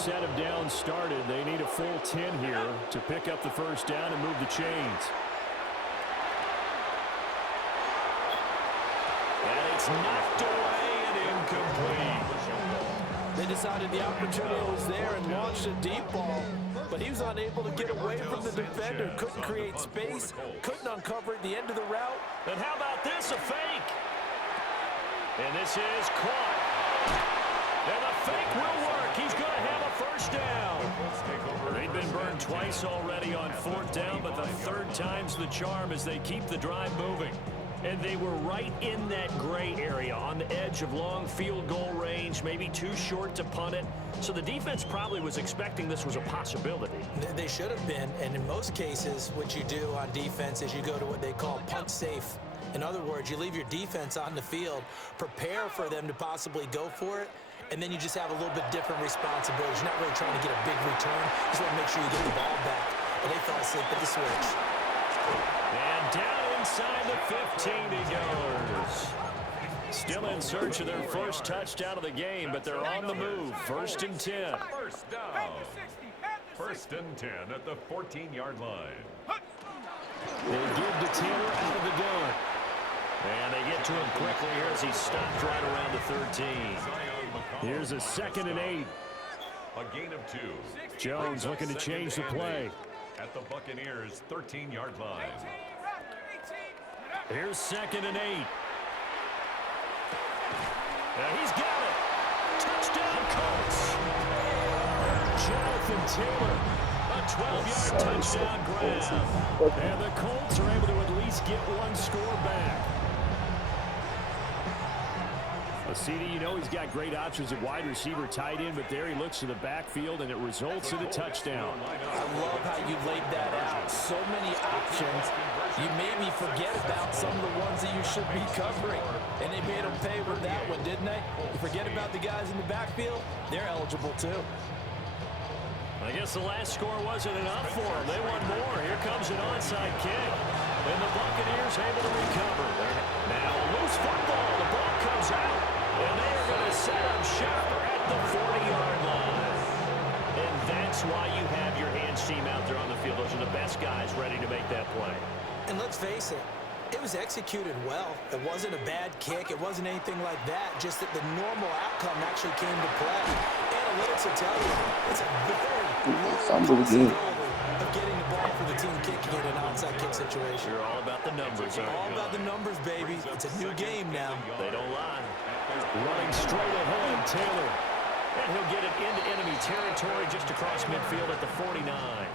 set of downs started. They need a full 10 here to pick up the first down and move the chains. And it's knocked away and incomplete. They decided the opportunity was there and launched a deep ball, but he was unable to get away from the defender. Couldn't create space, couldn't uncover at the end of the route. And how about this, a fake? And this is caught. And the fake will work. He's going to have a first down. They've been burned twice already on fourth down, but the third time's the charm as they keep the drive moving. And they were right in that gray area on the edge of long field goal range, maybe too short to punt it. So the defense probably was expecting this was a possibility. They should have been, and in most cases, what you do on defense is you go to what they call punt safe. In other words, you leave your defense on the field, prepare for them to possibly go for it, and then you just have a little bit different responsibility. You're not really trying to get a big return. You just want to make sure you get the ball back. But they fell asleep at the switch. And down inside the 15 he goes. Still in search of their first touchdown of the game, but they're on the move. First and 10. First down. First and 10 at the 14-yard line. They give to Taylor out of the gun. And they get to him quickly here as he stopped right around the 13. Here's a 2nd and 8. A gain of 2. Jones looking to change the play. At the Buccaneers' 13-yard line. Here's 2nd and 8. Now he's got it. Touchdown, Colts. Jonathan Taylor, a 12-yard touchdown grab. And the Colts are able to at least get one score back. CD, you know he's got great options at wide receiver, tight end, but there he looks to the backfield, and it results in a touchdown. I love how you laid that out. So many options. You made me forget about some of the ones that you should be covering. And they made them pay with that one, didn't they? You forget about the guys in the backfield, they're eligible too. I guess the last score wasn't enough for them. They want more. Here comes an onside kick. And the Buccaneers able to recover. Now a loose football. The ball comes out. And they are going to set up shop at the 40-yard line. And that's why you have your hands team out there on the field. Those are the best guys ready to make that play. And let's face it, it was executed well. It wasn't a bad kick. It wasn't anything like that. Just that the normal outcome actually came to play. Analytics will tell you it's a very low possibility of getting the ball for the team kicking in an onside kick situation. You're all about the numbers, aren't you? All about the numbers, baby. It's a new game now. They don't lie. Running straight ahead, Taylor. And he'll get it into enemy territory just across midfield at the 49.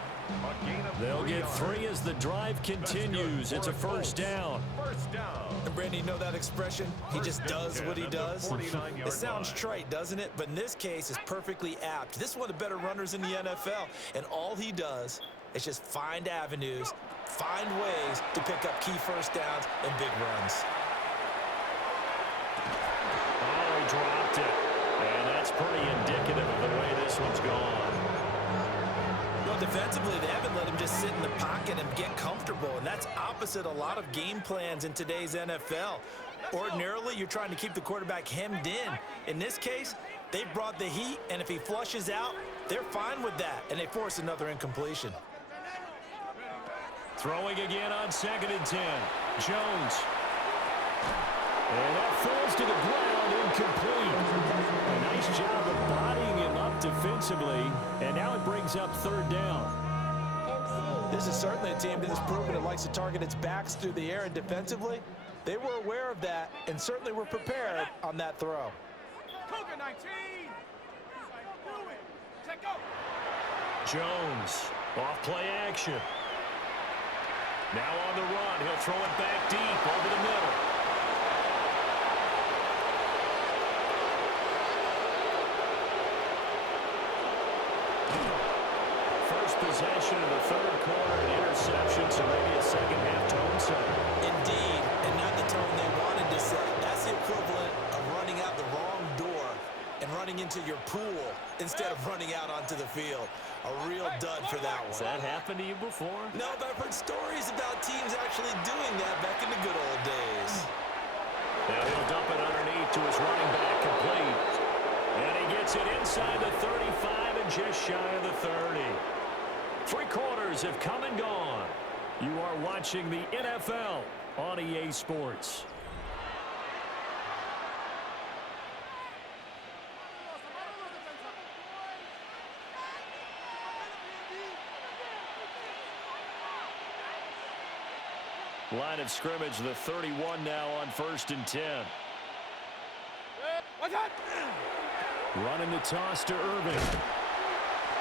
They'll get 3 as the drive continues. It's a first down. And Brandon, you know that expression? He just does what he does. It sounds trite, doesn't it? But in this case, it's perfectly apt. This is one of the better runners in the NFL. And all he does is just find avenues, find ways to pick up key first downs and big runs. Oh, he dropped it. And that's pretty indicative of the way this one's gone. Well, defensively, they haven't let him just sit in the pocket and get comfortable, and that's opposite a lot of game plans in today's NFL. Ordinarily, you're trying to keep the quarterback hemmed in. In this case, they've brought the heat, and if he flushes out, they're fine with that, and they force another incompletion. Throwing again on 2nd and 10. Jones. And that falls to the ground, incomplete. A nice job of bodying him up defensively, and now it brings up 3rd down. This is certainly a team that has proven it likes to target its backs through the air, and defensively, they were aware of that and certainly were prepared on that throw. Jones, off play action. Now on the run, he'll throw it back deep over the middle. First possession of the 3rd quarter, an interception, so maybe a second-half tone setter. Indeed, and not the tone they wanted to set. That's the equivalent of running out the wrong door and running into your pool instead of running out onto the field. A real dud for that one. Has that happened to you before? No, but I've heard stories about teams actually doing that back in the good old days. Now he'll dump it underneath to his running back, complete. And he gets gets it inside the 35 and just shy of the 30. 3 quarters have come and gone. You are watching the NFL on EA Sports. Line of scrimmage, the 31 now on 1st and 10. Running the toss to Irving.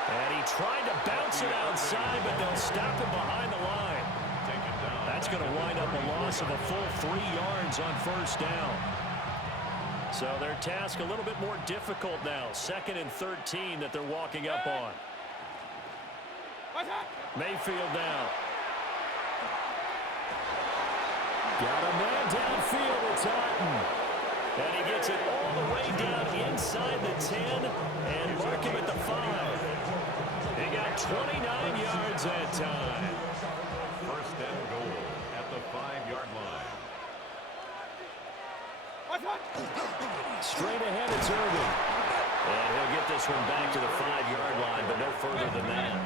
And he tried to bounce it outside, but they'll stop him behind the line. That's going to wind up a loss of a full 3 yards on 1st down. So their task a little bit more difficult now. 2nd and 13 that they're walking up on. Mayfield now. Got a man downfield. It's Otten. And he gets it all the way down inside the 10 and mark him at the 5. He got 29 yards that time. 1st and goal at the 5-yard line. Straight ahead, it's Irving. And he'll get this one back to the 5-yard line, but no further than that.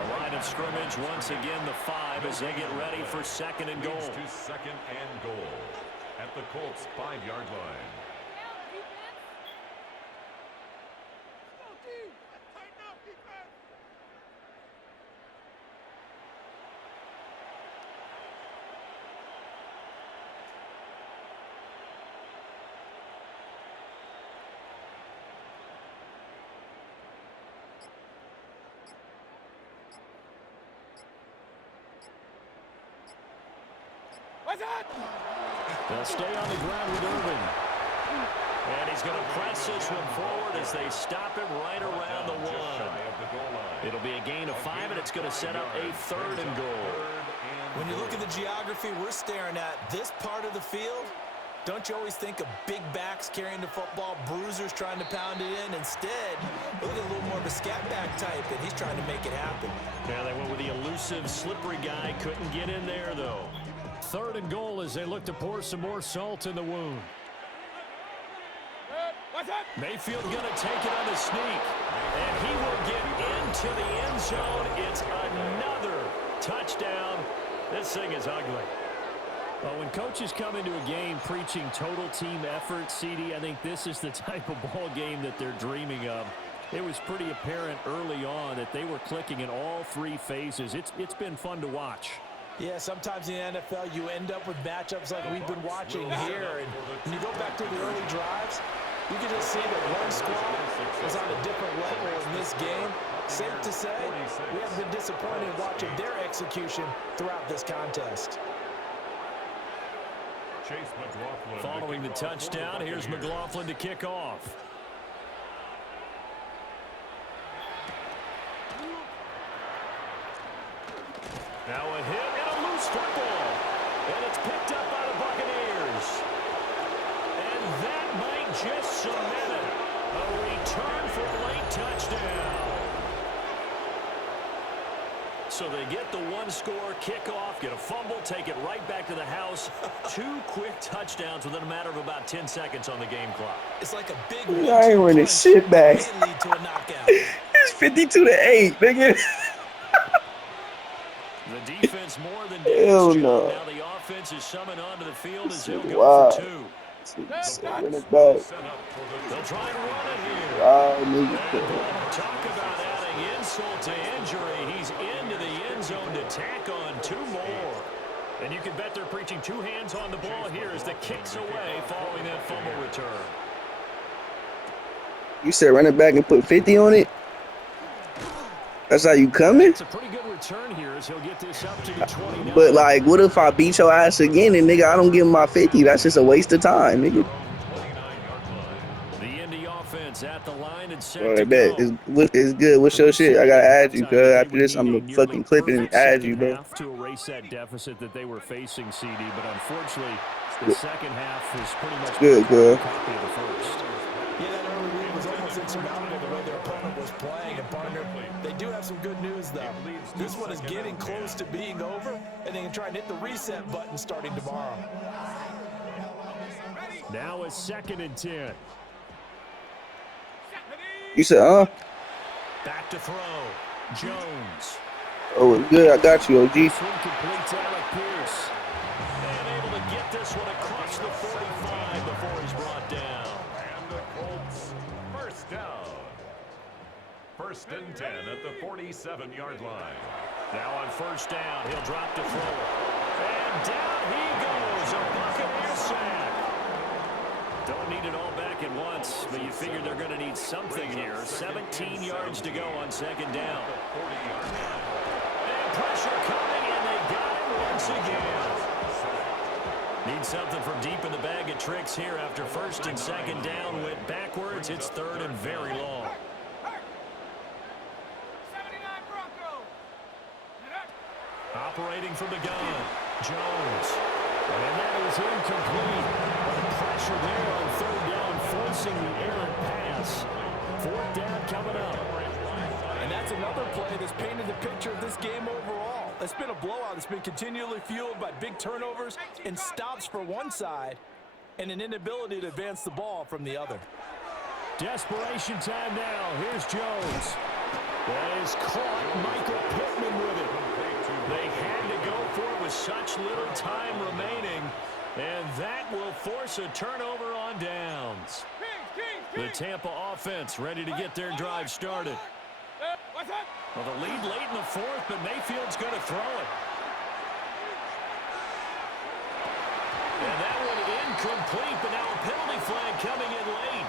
The line of scrimmage, once again, the 5 as they get ready for 2nd and goal. To 2nd and goal at the Colts 5-yard line. They'll stay on the ground with Irving. And he's going to press this one forward as they stop him right around the 1. It'll be a gain of 5, and it's going to set up a 3rd and goal. When you look at the geography we're staring at, this part of the field, don't you always think of big backs carrying the football, bruisers trying to pound it in? Instead, look at a little more of a scat back type, and he's trying to make it happen. Yeah, they went with the elusive, slippery guy. Couldn't get in there, though. 3rd and goal as they look to pour some more salt in the wound. Mayfield going to take it on the sneak. And he will get into the end zone. It's another touchdown. This thing is ugly. Well, when coaches come into a game preaching total team effort, CD, I think this is the type of ball game that they're dreaming of. It was pretty apparent early on that they were clicking in all 3 phases. It's been fun to watch. Yeah, sometimes in the NFL you end up with matchups like we've been watching here. And when you go back to the early drives, you can just see that one squad was on a different level in this game. Safe to say, we haven't been disappointed watching their execution throughout this contest. Following the touchdown, here's McLaughlin to kick off. Now a hit and a loose football. And it's picked up by the Buccaneers. And that might just cement it. A return for a late touchdown. So they get the 1-score kickoff, get a fumble, take it right back to the house. 2 quick touchdowns within a matter of about 10 seconds on the game clock. It's like a big I ain't running shit back. lead to a knockout. It's 52-8, nigga. The defense more than Hell damaged. no. Now the offense is summoned onto the field as they'll go Wow. for 2. Run it back. They'll try and run it here. Wow, nigga. And talk about adding insult to injury. He's into the end zone to tack on 2 more. And you can bet they're preaching 2 hands on the ball here as the kick's away following that fumble return. You said run it back and put 50 on it? That's how you coming? It's a pretty good return here as he'll get this up to the 29. But, like, what if I beat your ass again and, nigga, I don't give him my 50? That's just a waste of time, nigga. The Indy offense at the line and set All to right, bet. go. It's good. What's your shit? I gotta add you, cuz. After this, I'm gonna fucking clip it and add you, bro. To erase that deficit that they were facing, CD, but unfortunately, the second half was pretty much Good, a good. copy of the first. Yeah, that early lead was almost insurmountable the way their opponent was playing. And partner, they do have some good news, though. This one is getting close to being over, and they can try and hit the reset button starting tomorrow. Now a 2nd and 10. You said, Back to throw. Jones. Oh, it's good. I got you, OG. This one completes Alec Pierce. And able to get this one across the 45 before he's brought down. And the Colts, first down. First and 10 at the 47-yard line. Now on first down, he'll drop to throw. And down he goes. A Buccaneer sack. Don't need it all back at once, but you figure they're going to need something here. 17 yards to go on second down. And pressure coming, and they got it once again. Need something from deep in the bag of tricks here after first and second down went backwards. It's third and very long. Operating from the gun, Jones. And that is incomplete. But pressure there on third down, forcing the errant pass. Fourth down coming up. And that's another play that's painted the picture of this game overall. It's been a blowout. It's been continually fueled by big turnovers and stops for one side and an inability to advance the ball from the other. Desperation time now. Here's Jones. That is caught. Michael Pittman with it. They had to go for it with such little time remaining, and that will force a turnover on downs. The Tampa offense ready to get their drive started. Well, the lead late in the fourth, but Mayfield's going to throw it. And that one incomplete, but now a penalty flag coming in late.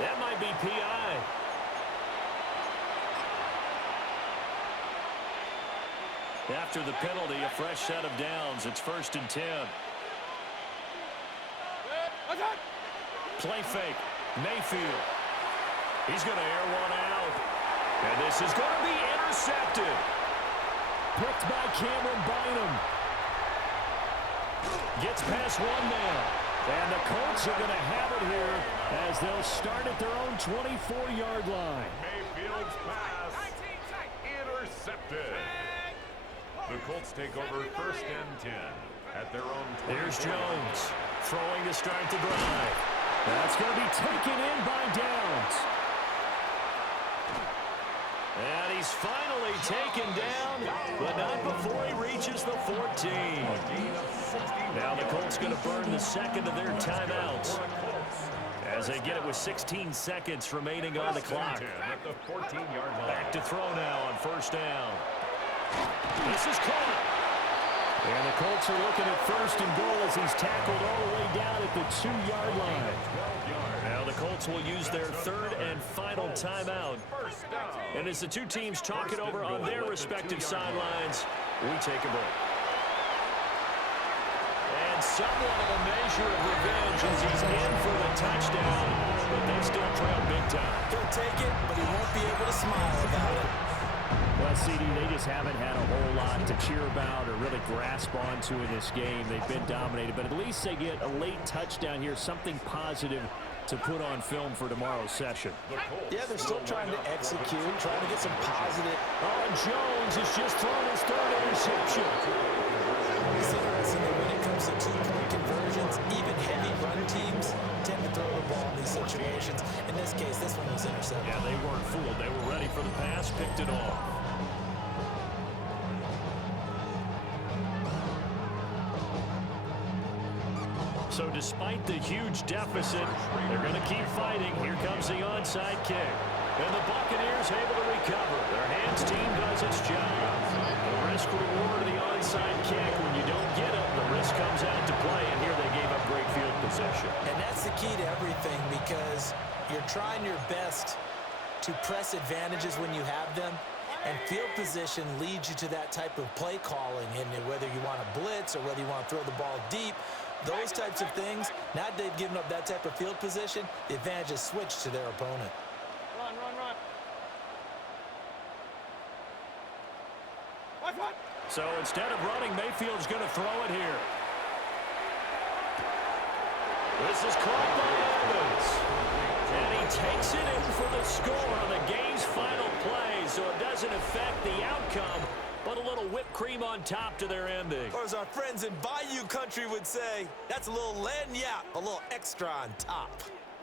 That might be PI. After the penalty, a fresh set of downs. It's first and 10. Play fake. Mayfield. He's going to air one out. And this is going to be intercepted. Picked by Cameron Bynum. Gets past one man. And the Colts are going to have it here as they'll start at their own 24-yard line. Mayfield's pass intercepted. The Colts take over first and 10 at their own 24. Here's Jones throwing to start the drive. That's going to be taken in by Downs. And he's finally taken down, but not before he reaches the 14. Now the Colts going to burn the second of their timeouts as they get it with 16 seconds remaining on the clock. At the 14-yard line. Back to throw now on first down. This is caught. And the Colts are looking at first and goal as he's tackled all the way down at the 2-yard line. Now the Colts will use their third and final timeout. And as the two teams talk it over on their respective sidelines, we take a break. And somewhat of a measure of revenge as he's in for the touchdown, but they still trail big time. He'll take it, but he won't be able to smile about it. Well, CD, they just haven't had a whole lot to cheer about or really grasp onto in this game. They've been dominated, but at least they get a late touchdown here, something positive to put on film for tomorrow's session. Yeah, they're still trying to execute, trying to get some positive. Oh, and Jones has just thrown his third interception. It's interesting that when it comes to two-point conversions, even heavy run teams tend to throw the ball in these situations. In this case, this one was intercepted. Yeah, they weren't fooled. They were ready for the pass, picked it off. So despite the huge deficit, they're going to keep fighting. Here comes the onside kick. And the Buccaneers able to recover. Their hands team does its job. The risk reward of the onside kick. When you don't get it, the risk comes out to play. And here they gave up great field possession. And that's the key to everything, because you're trying your best to press advantages when you have them. And field position leads you to that type of play calling. And whether you want to blitz or whether you want to throw the ball deep, those types of things, now that they've given up that type of field position, the advantage is switched to their opponent. Run. So instead of running, Mayfield's going to throw it here. This is caught by Evans. And he takes it in for the score on the game's final play, so it doesn't affect the outcome, but a little whipped cream on top to their ending. Or as our friends in Bayou Country would say, that's a little lagniappe, a little extra on top.